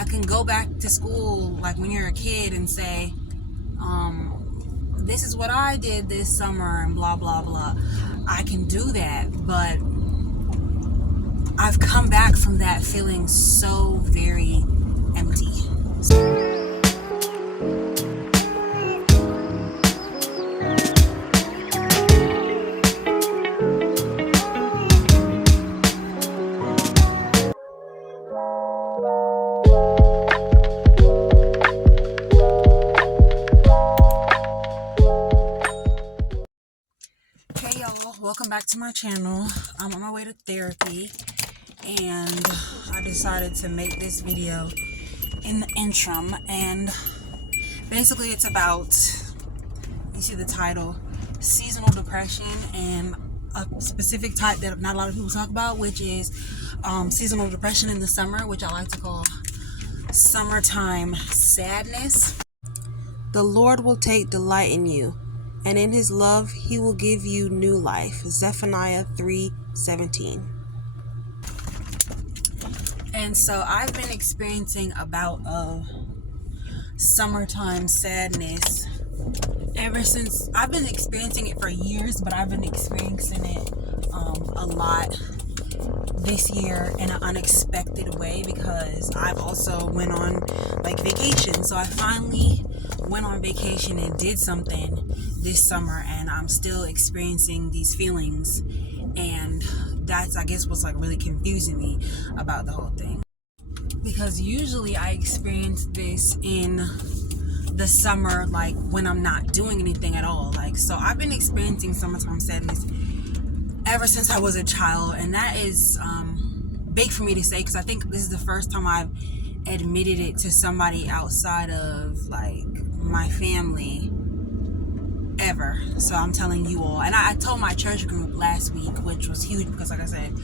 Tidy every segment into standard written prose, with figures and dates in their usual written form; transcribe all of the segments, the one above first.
I can go back to school like when you're a kid and say, this is what I did this summer and blah blah blah. I can do that, but I've come back from that feeling so very empty. Hey y'all, welcome back to my channel. I'm on my way to therapy and I decided to make this video in the interim, and basically it's about, you see the title, seasonal depression, and a specific type that not a lot of people talk about, which is seasonal depression in the summer, which I like to call summertime sadness. The Lord will take delight in you, and in his love he will give you new life. Zephaniah 3:17. And so I've been experiencing a bout of summertime sadness ever since. I've been experiencing it for years, but I've been experiencing it a lot this year in an unexpected way, because I've also went on like vacation. So I finally went on vacation and did something this summer, and I'm still experiencing these feelings, and that's, I guess, what's like really confusing me about the whole thing, because usually I experience this in the summer, like when I'm not doing anything at all. Like, so I've been experiencing summertime sadness ever since I was a child, and that is big for me to say, because I think this is the first time I've admitted it to somebody outside of like my family ever. So I'm telling you all, and I told my church group last week, which was huge, because like I said,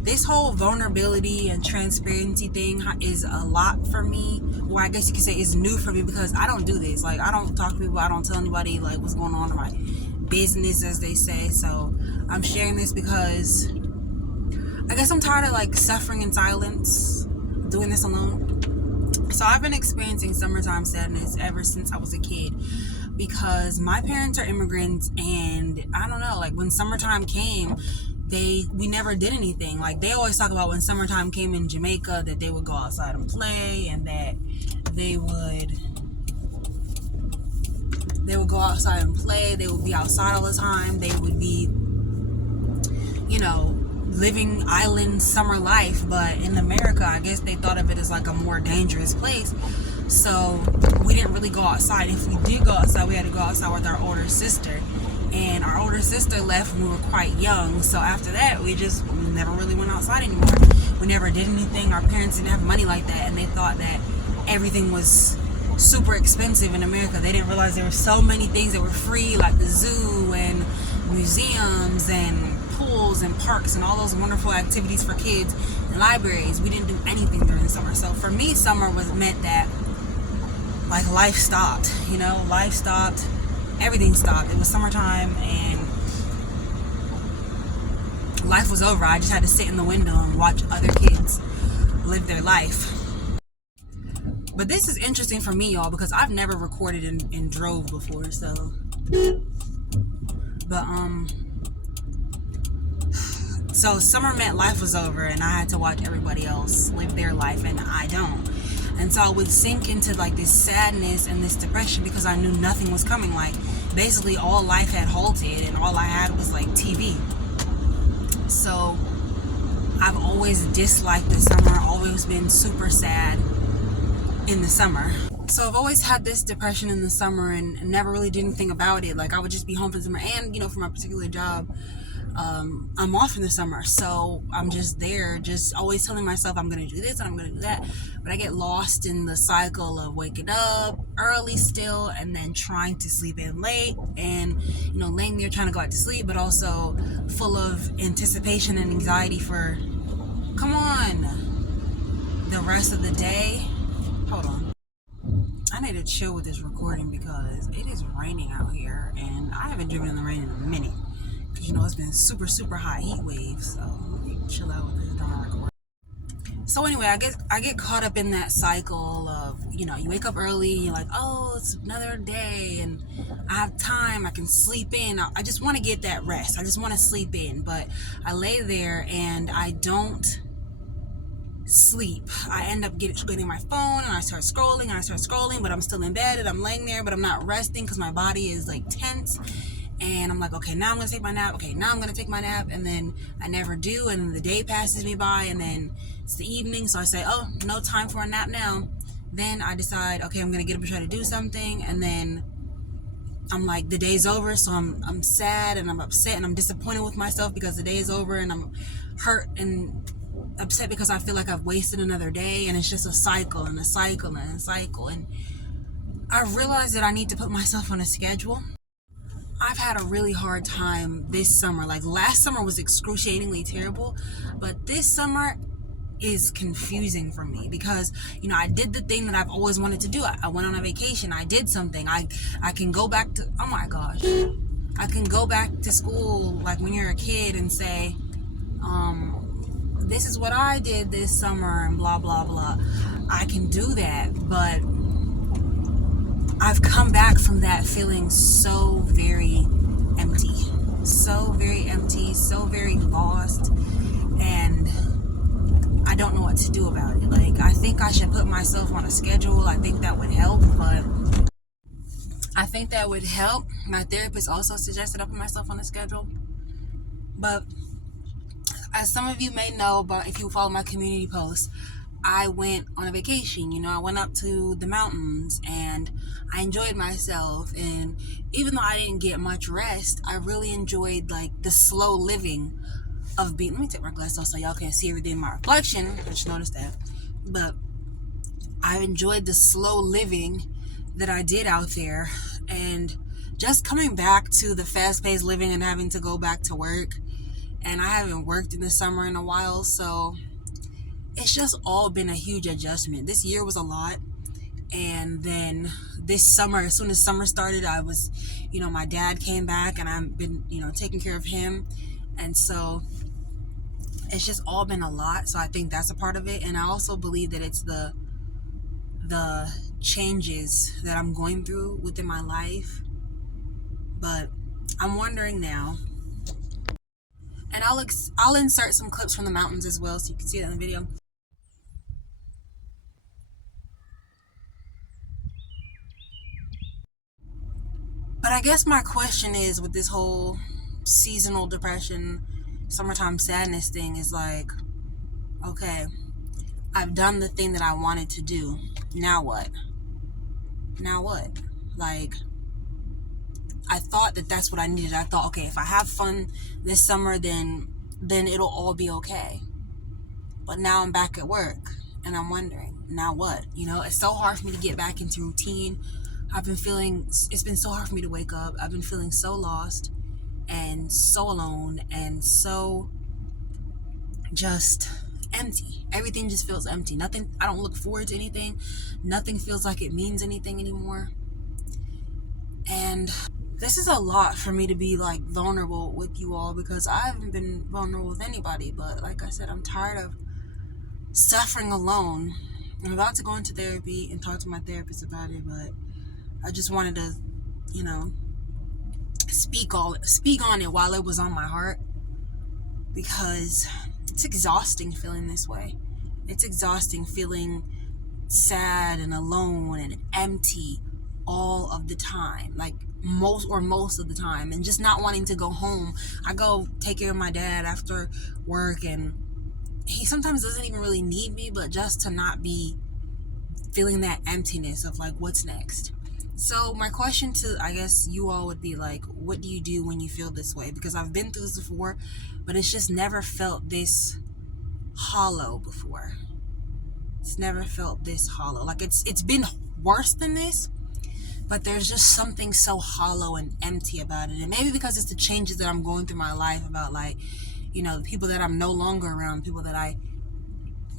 this whole vulnerability and transparency thing is a lot for me, or I guess you could say is new for me, because I don't do this. Like, I don't talk to people, I don't tell anybody like what's going on in my business, as they say. So I'm sharing this because I guess I'm tired of like suffering in silence, doing this alone. So I've been experiencing summertime sadness ever since I was a kid, because my parents are immigrants, and I don't know, like when summertime came, we never did anything. Like, they always talk about when summertime came in Jamaica that they would go outside and play, and that they would go outside and play. They would be outside all the time. They would be, you know, living island summer life. But in America, I guess they thought of it as like a more dangerous place. So we didn't really go outside. If we did go outside, we had to go outside with our older sister. And our older sister left when we were quite young. So after that, we just never really went outside anymore. We never did anything. Our parents didn't have money like that, and they thought that everything was super expensive in America. They didn't realize there were so many things that were free, like the zoo and museums and pools and parks and all those wonderful activities for kids and libraries. We didn't do anything during the summer. So for me, summer meant that like life stopped, you know, life stopped, everything stopped. It was summertime and life was over. I just had to sit in the window and watch other kids live their life. But this is interesting for me, y'all, because I've never recorded and drove before. So summer meant life was over, and I had to watch everybody else live their life, and I don't. And so I would sink into like this sadness and this depression, because I knew nothing was coming. Like, basically all life had halted, and all I had was like TV. So I've always disliked the summer, always been super sad in the summer. So I've always had this depression in the summer and never really did anything about it. Like, I would just be home for the summer, and you know, for my particular job, I'm off in the summer, so I'm just there, just always telling myself I'm gonna do this and I'm gonna do that, but I get lost in the cycle of waking up early still, and then trying to sleep in late, and you know, laying there trying to go out to sleep, but also full of anticipation and anxiety for, come on, the rest of the day. Hold on, I need to chill with this recording because it is raining out here, and I haven't driven in the rain in a minute. You know, it's been super hot heat waves, so let me chill out with this darn record. So anyway, I get caught up in that cycle of, you wake up early, you're like, oh, it's another day and I have time, I can sleep in. I just want to get that rest. I just want to sleep in, but I lay there and I don't sleep. I end up getting my phone and I start scrolling, but I'm still in bed and I'm laying there, but I'm not resting because my body is like tense. And I'm like, okay, now I'm gonna take my nap. Okay, now I'm gonna take my nap, and then I never do, and then the day passes me by, and then it's the evening, so I say, oh, no time for a nap now. Then I decide, okay, I'm gonna get up and try to do something, and then I'm like, the day's over, so I'm sad and I'm upset and I'm disappointed with myself because the day is over, and I'm hurt and upset because I feel like I've wasted another day, and it's just a cycle and a cycle and a cycle. And I realized that I need to put myself on a schedule. I've had a really hard time this summer. Like last summer was excruciatingly terrible, but this summer is confusing for me because I did the thing that I've always wanted to do. I went on a vacation. I did something. I can go back to, oh my gosh, I can go back to school like when you're a kid and say, this is what I did this summer and blah blah blah. I can do that, but I've come back from that feeling so very empty, so very lost, and I don't know what to do about it. Like, I think I should put myself on a schedule. I think that would help, My therapist also suggested I put myself on a schedule, but as some of you may know, but if you follow my community posts, I went on a vacation. I went up to the mountains and I enjoyed myself. And even though I didn't get much rest, I really enjoyed like the slow living of being. Let me take my glasses off so y'all can see everything in my reflection. I just noticed that. But I enjoyed the slow living that I did out there. And just coming back to the fast-paced living and having to go back to work. And I haven't worked in the summer in a while, so it's just all been a huge adjustment. This year was a lot. And then this summer, as soon as summer started, I was, my dad came back and I've been, taking care of him. And so it's just all been a lot. So I think that's a part of it. And I also believe that it's the changes that I'm going through within my life. But I'm wondering now, and I'll insert some clips from the mountains as well so you can see it in the video. But I guess my question is, with this whole seasonal depression, summertime sadness thing, is like, okay, I've done the thing that I wanted to do. Now what? Like, I thought that that's what I needed. I thought, okay, if I have fun this summer, then it'll all be okay. But now I'm back at work and I'm wondering, now what? It's so hard for me to get back into routine. It's been so hard for me to wake up. I've been feeling so lost and so alone and so just empty. Everything just feels empty. Nothing, I don't look forward to anything. Nothing feels like it means anything anymore. And this is a lot for me to be like vulnerable with you all because I haven't been vulnerable with anybody. But like I said, I'm tired of suffering alone. I'm about to go into therapy and talk to my therapist about it, but I just wanted to, speak on it while it was on my heart, because it's exhausting feeling this way. It's exhausting feeling sad and alone and empty all of the time, like most of the time, and just not wanting to go home. I go take care of my dad after work, and he sometimes doesn't even really need me, but just to not be feeling that emptiness of like, what's next? So my question to, I guess, you all would be like, what do you do when you feel this way? Because I've been through this before, but it's just never felt this hollow before. It's never felt this hollow. Like it's been worse than this, but there's just something so hollow and empty about it. And maybe because it's the changes that I'm going through my life, about like, the people that I'm no longer around, people that I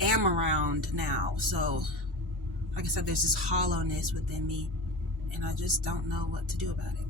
am around now. So like I said, there's this hollowness within me, and I just don't know what to do about it.